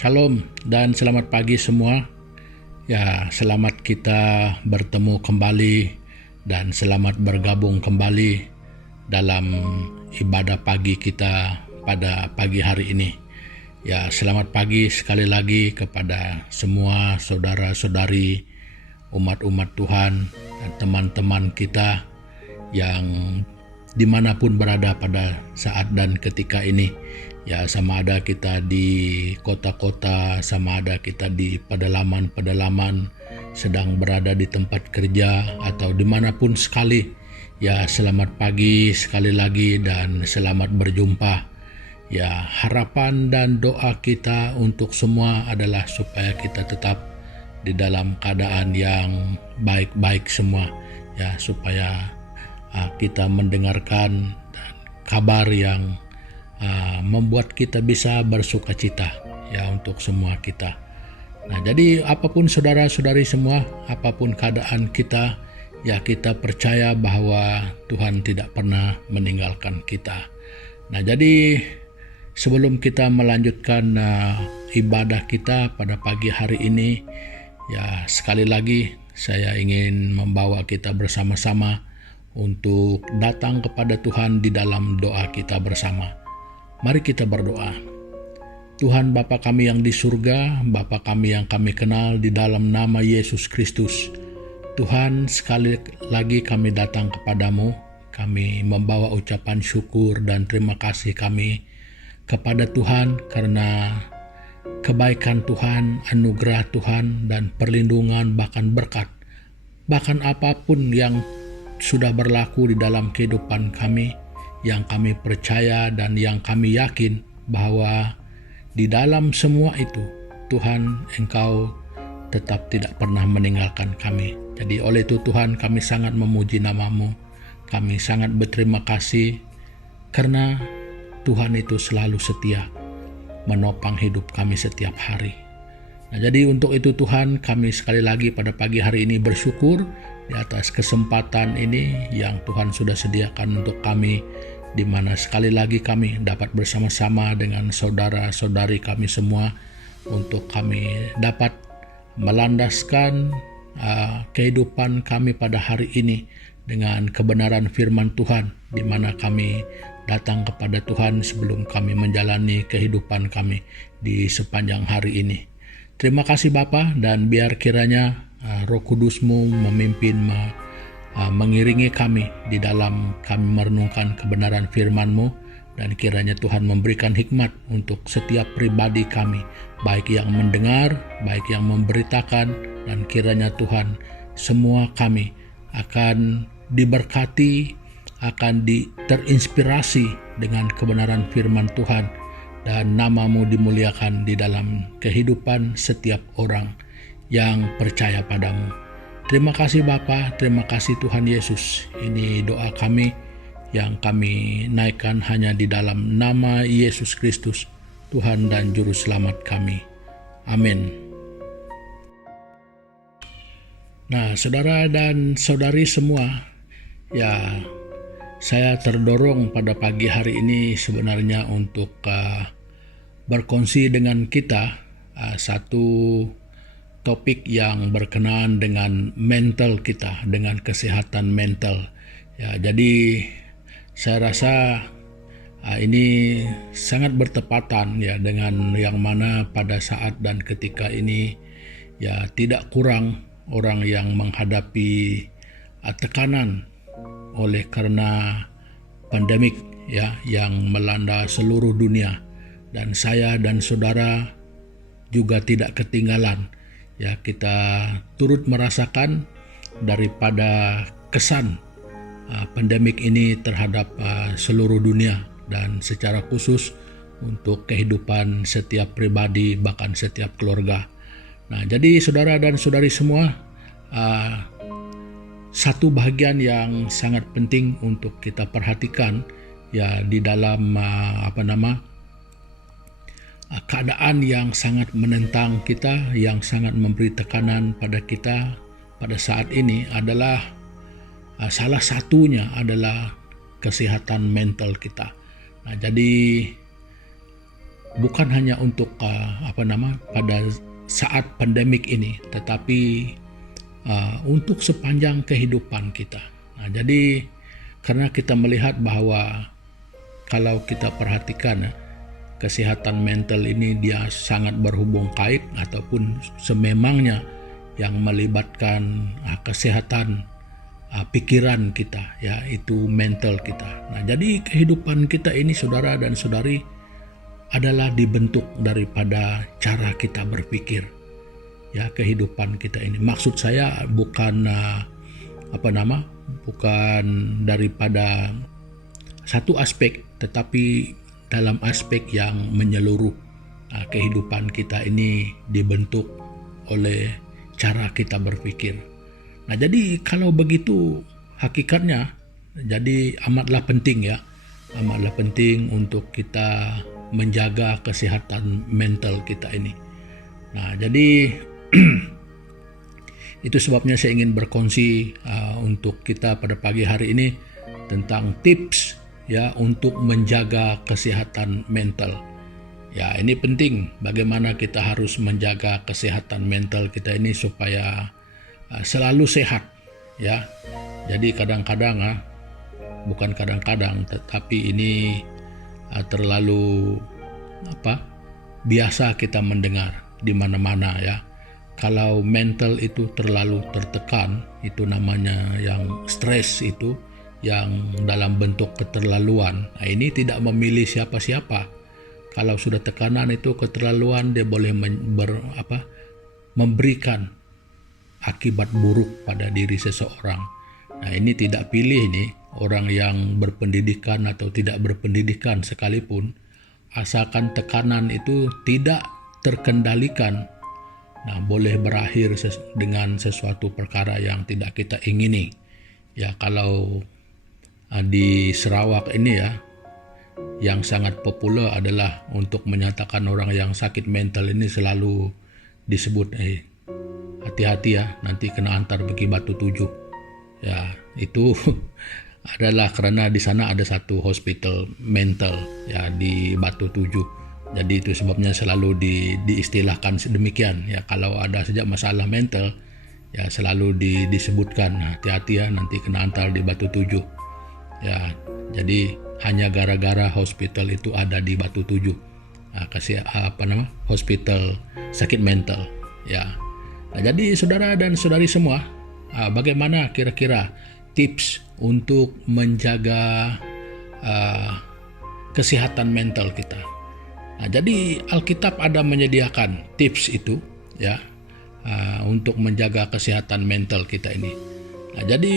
Shalom dan selamat pagi semua. Ya, selamat kita bertemu kembali dan selamat bergabung kembali dalam ibadah pagi kita pada pagi hari ini. Ya, selamat pagi sekali lagi kepada semua saudara-saudari, umat-umat Tuhan dan teman-teman kita yang dimanapun berada pada saat dan ketika ini. Ya, sama ada kita di kota-kota, sama ada kita di pedalaman-pedalaman, sedang berada di tempat kerja atau dimanapun sekali. Ya, selamat pagi sekali lagi dan selamat berjumpa. Ya, harapan dan doa kita untuk semua adalah supaya kita tetap di dalam keadaan yang baik-baik semua. Ya, supaya kita mendengarkan kabar yang membuat kita bisa bersuka cita ya untuk semua kita. Nah, jadi apapun saudara-saudari semua, apapun keadaan kita, ya kita percaya bahwa Tuhan tidak pernah meninggalkan kita. Nah, jadi sebelum kita melanjutkan ibadah kita pada pagi hari ini, ya sekali lagi saya ingin membawa kita bersama-sama untuk datang kepada Tuhan di dalam doa kita bersama. Mari kita berdoa. Tuhan Bapa kami yang di surga, Bapa kami yang kami kenal di dalam nama Yesus Kristus. Tuhan, sekali lagi kami datang kepadamu. Kami membawa ucapan syukur dan terima kasih kami kepada Tuhan karena kebaikan Tuhan, anugerah Tuhan dan perlindungan bahkan berkat. Bahkan apapun yang sudah berlaku di dalam kehidupan kami, yang kami percaya dan yang kami yakin bahwa di dalam semua itu Tuhan Engkau tetap tidak pernah meninggalkan kami. Jadi oleh itu Tuhan, kami sangat memuji nama-Mu, kami sangat berterima kasih karena Tuhan itu selalu setia menopang hidup kami setiap hari. Nah, jadi untuk itu Tuhan, kami sekali lagi pada pagi hari ini bersyukur di atas kesempatan ini yang Tuhan sudah sediakan untuk kami, di mana sekali lagi kami dapat bersama-sama dengan saudara-saudari kami semua untuk kami dapat melandaskan kehidupan kami pada hari ini dengan kebenaran firman Tuhan, di mana kami datang kepada Tuhan sebelum kami menjalani kehidupan kami di sepanjang hari ini. Terima kasih Bapa, dan biar kiranya Roh Kudus-Mu memimpin, mengiringi kami di dalam kami merenungkan kebenaran firman-Mu, dan kiranya Tuhan memberikan hikmat untuk setiap pribadi kami, baik yang mendengar, baik yang memberitakan, dan kiranya Tuhan semua kami akan diberkati, akan terinspirasi dengan kebenaran firman Tuhan, dan nama-Mu dimuliakan di dalam kehidupan setiap orang yang percaya padamu. Terima kasih Bapa, terima kasih Tuhan Yesus. Ini doa kami yang kami naikkan hanya di dalam nama Yesus Kristus, Tuhan dan Juru Selamat kami. Amin. Nah, saudara dan saudari semua, ya saya terdorong pada pagi hari ini sebenarnya untuk berkongsi dengan kita satu topik yang berkenaan dengan mental kita, dengan kesehatan mental. Ya, jadi saya rasa ini sangat bertepatan ya dengan yang mana pada saat dan ketika ini ya tidak kurang orang yang menghadapi tekanan oleh karena pandemik ya yang melanda seluruh dunia, dan saya dan saudara juga tidak ketinggalan. Ya, kita turut merasakan daripada kesan pandemik ini terhadap seluruh dunia, dan secara khusus untuk kehidupan setiap pribadi bahkan setiap keluarga. Nah, jadi saudara dan saudari semua, satu bagian yang sangat penting untuk kita perhatikan ya di dalam keadaan yang sangat menentang kita, yang sangat memberi tekanan pada kita pada saat ini adalah salah satunya adalah kesehatan mental kita. Nah, jadi bukan hanya untuk pada saat pandemik ini, tetapi untuk sepanjang kehidupan kita. Nah, jadi karena kita melihat bahwa kalau kita perhatikan kesehatan mental ini dia sangat berhubung kait ataupun sememangnya yang melibatkan kesehatan pikiran kita, yaitu mental kita. Nah, jadi kehidupan kita ini saudara dan saudari adalah dibentuk daripada cara kita berpikir. Ya, kehidupan kita ini. Maksud saya bukan bukan daripada satu aspek, tetapi dalam aspek yang menyeluruh. Kehidupan kita ini dibentuk oleh cara kita berpikir. Nah, jadi kalau begitu hakikatnya jadi amatlah penting untuk kita menjaga kesehatan mental kita ini. Nah, jadi itu sebabnya saya ingin berkongsi untuk kita pada pagi hari ini tentang tips untuk menjaga kesehatan mental. Ya, ini penting bagaimana kita harus menjaga kesehatan mental kita ini supaya selalu sehat, ya. Jadi kadang-kadang bukan kadang-kadang tetapi ini terlalu biasa kita mendengar di mana-mana, ya. Kalau mental itu terlalu tertekan, itu namanya yang stres, itu yang dalam bentuk keterlaluan. Nah, ini tidak memilih siapa-siapa. Kalau sudah tekanan itu keterlaluan, dia boleh memberikan akibat buruk pada diri seseorang. Nah, ini tidak pilih ini orang yang berpendidikan atau tidak berpendidikan sekalipun, asalkan tekanan itu tidak terkendalikan, nah boleh berakhir dengan sesuatu perkara yang tidak kita ingini. Ya, kalau di Sarawak ini yang sangat populer adalah untuk menyatakan orang yang sakit mental ini selalu disebut hati-hati ya, nanti kena antar pergi Batu 7. Ya, itu adalah karena di sana ada satu hospital mental ya di Batu 7. Jadi itu sebabnya selalu diistilahkan sedemikian ya, kalau ada sejak masalah mental ya selalu disebutkan hati-hati ya, nanti kena antar di Batu 7. Ya, jadi hanya gara-gara hospital itu ada di Batu 7. Hospital sakit mental ya. Nah, jadi saudara dan saudari semua, bagaimana kira-kira tips untuk menjaga kesehatan mental kita? Nah, jadi Alkitab ada menyediakan tips itu ya untuk menjaga kesehatan mental kita ini. Nah, jadi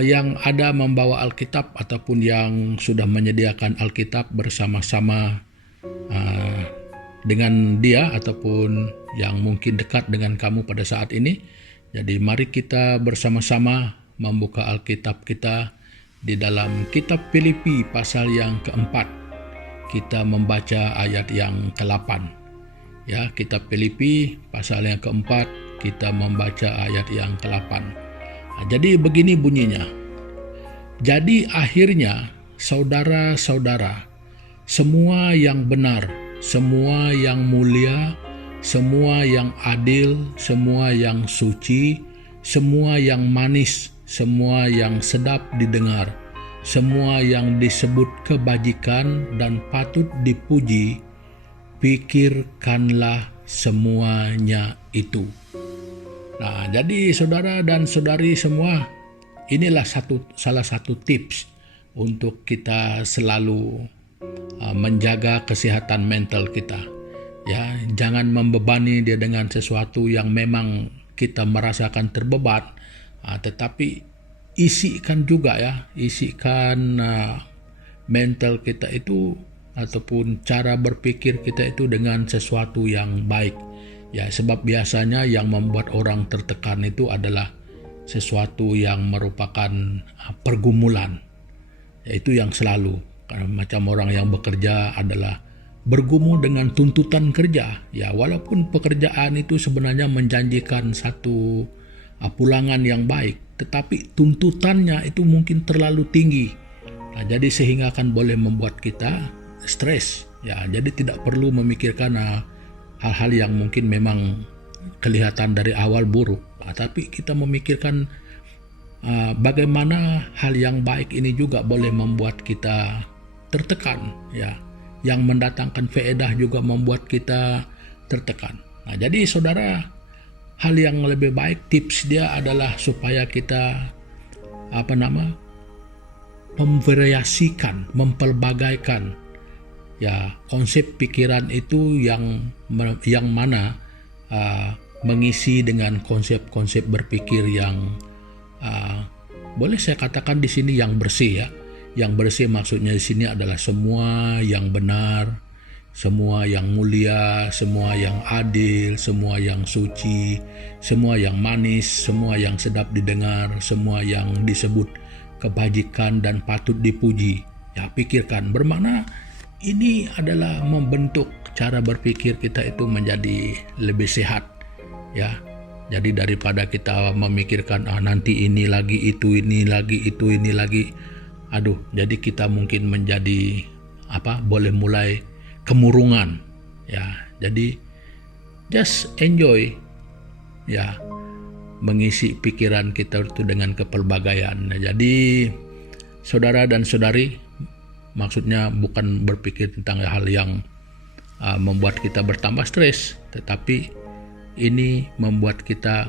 yang ada membawa Alkitab ataupun yang sudah menyediakan Alkitab bersama-sama dengan dia ataupun yang mungkin dekat dengan kamu pada saat ini. Jadi mari kita bersama-sama membuka Alkitab kita di dalam kitab Filipi pasal yang keempat. Kita membaca ayat yang ke-8. Ya, kitab Filipi pasal yang keempat, kita membaca ayat yang ke-8. Nah, jadi begini bunyinya. Jadi akhirnya saudara-saudara, semua yang benar, semua yang mulia, semua yang adil, semua yang suci, semua yang manis, semua yang sedap didengar, semua yang disebut kebajikan dan patut dipuji, pikirkanlah semuanya itu. Nah, jadi saudara dan saudari semua, inilah salah satu tips untuk kita selalu menjaga kesehatan mental kita. Ya, jangan membebani dia dengan sesuatu yang memang kita merasakan terbeban, tetapi isikan mental kita itu ataupun cara berpikir kita itu dengan sesuatu yang baik. Ya, sebab biasanya yang membuat orang tertekan itu adalah sesuatu yang merupakan pergumulan. Yaitu yang selalu, karena macam orang yang bekerja adalah bergumul dengan tuntutan kerja. Ya, walaupun pekerjaan itu sebenarnya menjanjikan satu pulangan yang baik, tetapi tuntutannya itu mungkin terlalu tinggi. Nah, jadi sehingga akan boleh membuat kita stres Ya, jadi tidak perlu memikirkan hal-hal yang mungkin memang kelihatan dari awal buruk, tapi kita memikirkan bagaimana hal yang baik ini juga boleh membuat kita tertekan, ya, yang mendatangkan faedah juga membuat kita tertekan. Nah, jadi saudara, hal yang lebih baik, tips dia adalah supaya kita memvariasikan, mempelbagaikan ya konsep pikiran itu yang mana mengisi dengan konsep-konsep berpikir yang boleh saya katakan di sini yang bersih, ya. Yang bersih maksudnya di sini adalah semua yang benar, semua yang mulia, semua yang adil, semua yang suci, semua yang manis, semua yang sedap didengar, semua yang disebut kebajikan dan patut dipuji. Ya, pikirkan, bermakna ini adalah membentuk cara berpikir kita itu menjadi lebih sehat, ya. Jadi daripada kita memikirkan nanti ini lagi, itu ini lagi, itu ini lagi, jadi kita mungkin menjadi boleh mulai kemurungan, ya. Jadi just enjoy, ya, mengisi pikiran kita itu dengan kepelbagaian. Jadi saudara dan saudari, maksudnya bukan berpikir tentang hal yang membuat kita bertambah stres, tetapi ini membuat kita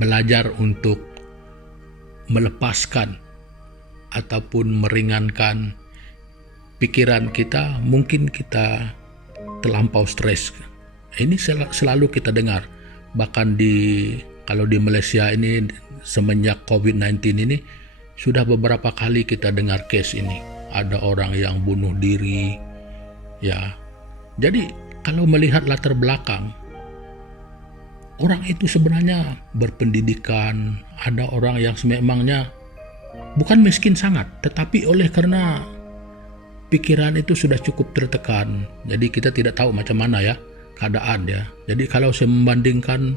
belajar untuk melepaskan ataupun meringankan pikiran kita. Mungkin kita terlampau stres. Ini selalu kita dengar. Bahkan kalau di Malaysia ini semenjak COVID-19 ini sudah beberapa kali kita dengar case ini. Ada orang yang bunuh diri, ya. Jadi kalau melihat latar belakang, orang itu sebenarnya berpendidikan, ada orang yang sememangnya bukan miskin sangat, tetapi oleh karena pikiran itu sudah cukup tertekan, jadi kita tidak tahu macam mana ya keadaan ya. Jadi kalau saya membandingkan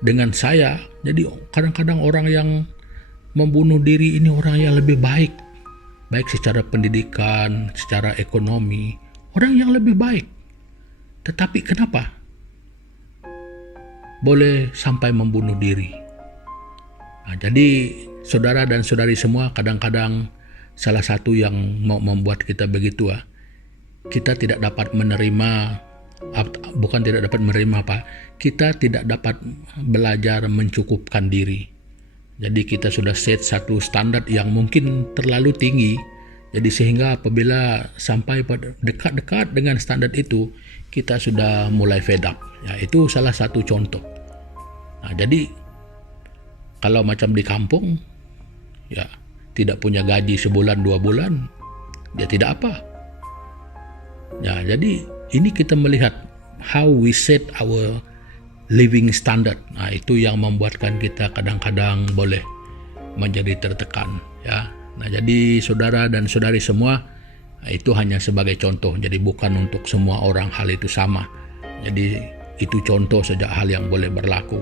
dengan saya, jadi kadang-kadang orang yang membunuh diri ini orang yang lebih baik secara pendidikan, secara ekonomi, orang yang lebih baik. Tetapi kenapa boleh sampai membunuh diri? Nah, jadi saudara dan saudari semua, kadang-kadang salah satu yang mau membuat kita begitu, kita tidak dapat menerima, kita tidak dapat belajar mencukupkan diri. Jadi kita sudah set satu standar yang mungkin terlalu tinggi, jadi sehingga apabila sampai dekat-dekat dengan standar itu, kita sudah mulai fed up. Ya, itu salah satu contoh. Nah, jadi kalau macam di kampung, ya, tidak punya gaji sebulan 2 bulan, dia tidak apa. Ya, jadi ini kita melihat how we set our living standard. Nah, itu yang membuatkan kita kadang-kadang boleh menjadi tertekan, ya. Nah, jadi saudara dan saudari semua, itu hanya sebagai contoh. Jadi bukan untuk semua orang hal itu sama. Jadi itu contoh saja hal yang boleh berlaku.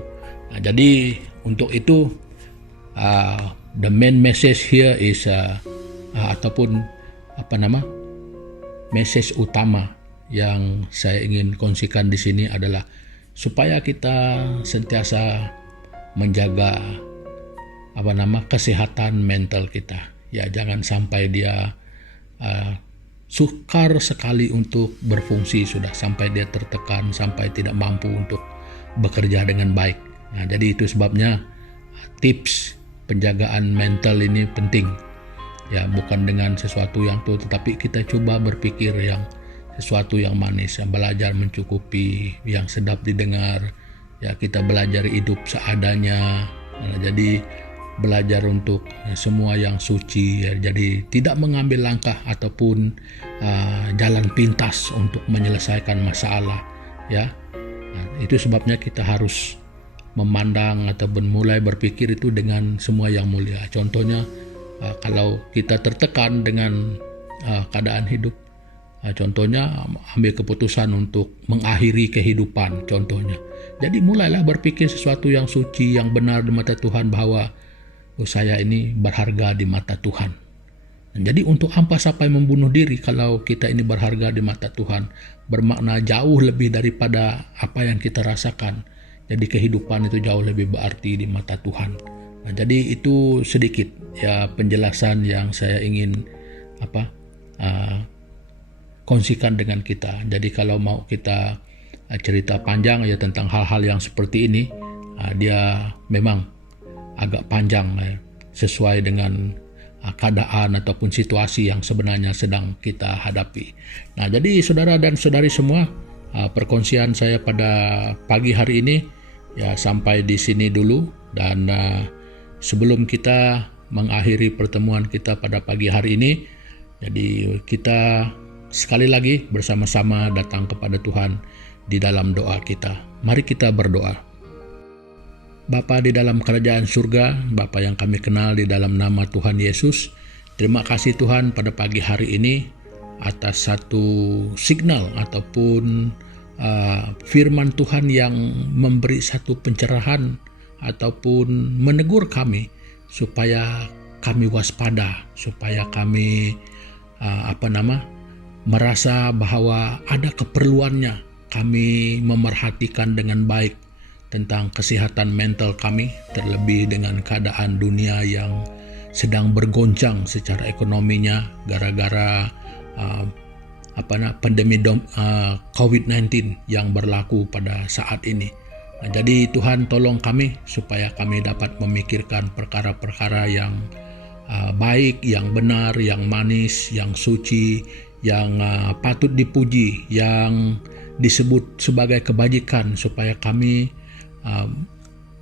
Nah, jadi untuk itu the main message here is message utama yang saya ingin kongsikan di sini adalah supaya kita sentiasa menjaga kesehatan mental kita. Ya, jangan sampai dia sukar sekali untuk berfungsi, sudah sampai dia tertekan, sampai tidak mampu untuk bekerja dengan baik. Nah, jadi itu sebabnya tips penjagaan mental ini penting. Ya, bukan dengan sesuatu yang tuh, tetapi kita coba berpikir yang sesuatu yang manis, yang belajar mencukupi, yang sedap didengar. Ya, kita belajar hidup seadanya. Nah, jadi belajar untuk semua yang suci, ya. Jadi tidak mengambil langkah ataupun jalan pintas untuk menyelesaikan masalah, ya. Nah, itu sebabnya kita harus memandang ataupun mulai berpikir itu dengan semua yang mulia. Contohnya kalau kita tertekan dengan keadaan hidup, contohnya ambil keputusan untuk mengakhiri kehidupan, contohnya. Jadi mulailah berpikir sesuatu yang suci, yang benar di mata Tuhan, bahwa saya ini berharga di mata Tuhan. Jadi untuk apa sampai membunuh diri kalau kita ini berharga di mata Tuhan? Bermakna jauh lebih daripada apa yang kita rasakan. Jadi kehidupan itu jauh lebih berarti di mata Tuhan. Nah, jadi itu sedikit ya penjelasan yang saya ingin kongsikan dengan kita. Jadi kalau mau kita cerita panjang ya tentang hal-hal yang seperti ini, dia memang agak panjang sesuai dengan keadaan ataupun situasi yang sebenarnya sedang kita hadapi. Nah, jadi saudara dan saudari semua, perkongsian saya pada pagi hari ini ya sampai di sini dulu, dan sebelum kita mengakhiri pertemuan kita pada pagi hari ini, jadi kita sekali lagi bersama-sama datang kepada Tuhan di dalam doa kita. Mari kita berdoa. Bapa di dalam kerajaan surga, Bapa yang kami kenal di dalam nama Tuhan Yesus, terima kasih Tuhan pada pagi hari ini atas satu signal ataupun firman Tuhan yang memberi satu pencerahan ataupun menegur kami supaya kami waspada, supaya kami merasa bahwa ada keperluannya kami memerhatikan dengan baik tentang kesehatan mental kami, terlebih dengan keadaan dunia yang sedang bergoncang secara ekonominya gara-gara pandemi COVID-19 yang berlaku pada saat ini. Nah, jadi Tuhan tolong kami supaya kami dapat memikirkan perkara-perkara yang baik, yang benar, yang manis, yang suci, yang patut dipuji, yang disebut sebagai kebajikan, supaya kami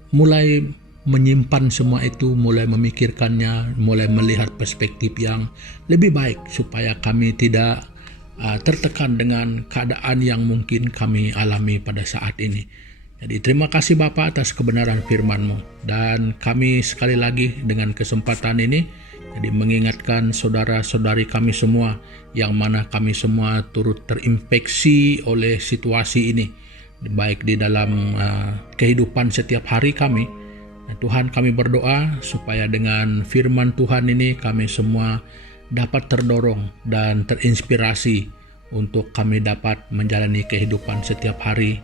mulai menyimpan semua itu, mulai memikirkannya, mulai melihat perspektif yang lebih baik, supaya kami tidak tertekan dengan keadaan yang mungkin kami alami pada saat ini. Jadi terima kasih Bapa atas kebenaran firman-Mu, dan kami sekali lagi dengan kesempatan ini jadi mengingatkan saudara-saudari kami semua yang mana kami semua turut terinfeksi oleh situasi ini, baik di dalam kehidupan setiap hari kami. Nah, Tuhan, kami berdoa supaya dengan firman Tuhan ini kami semua dapat terdorong dan terinspirasi untuk kami dapat menjalani kehidupan setiap hari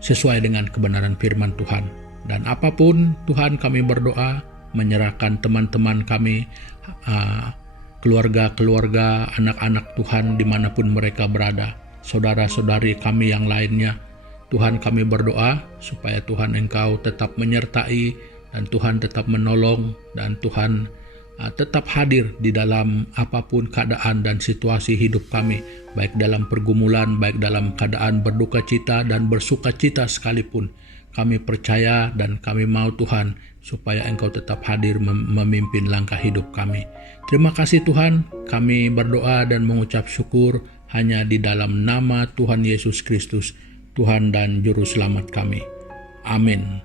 sesuai dengan kebenaran firman Tuhan. Dan apapun Tuhan, kami berdoa menyerahkan teman-teman kami, keluarga-keluarga, anak-anak Tuhan dimanapun mereka berada, saudara-saudari kami yang lainnya. Tuhan, kami berdoa supaya Tuhan Engkau tetap menyertai, dan Tuhan tetap menolong, dan Tuhan tetap hadir di dalam apapun keadaan dan situasi hidup kami, baik dalam pergumulan, baik dalam keadaan berduka cita dan bersuka cita sekalipun. Kami percaya dan kami mau Tuhan supaya Engkau tetap hadir memimpin langkah hidup kami. Terima kasih Tuhan, kami berdoa dan mengucap syukur hanya di dalam nama Tuhan Yesus Kristus, Tuhan dan Juru Selamat kami. Amin.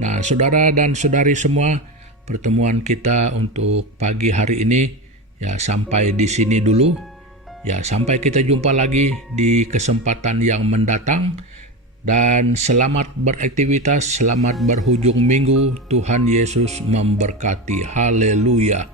Nah, saudara dan saudari semua, pertemuan kita untuk pagi hari ini ya sampai di sini dulu. Ya, sampai kita jumpa lagi di kesempatan yang mendatang. Dan selamat beraktivitas, selamat berhujung minggu. Tuhan Yesus memberkati. Haleluya.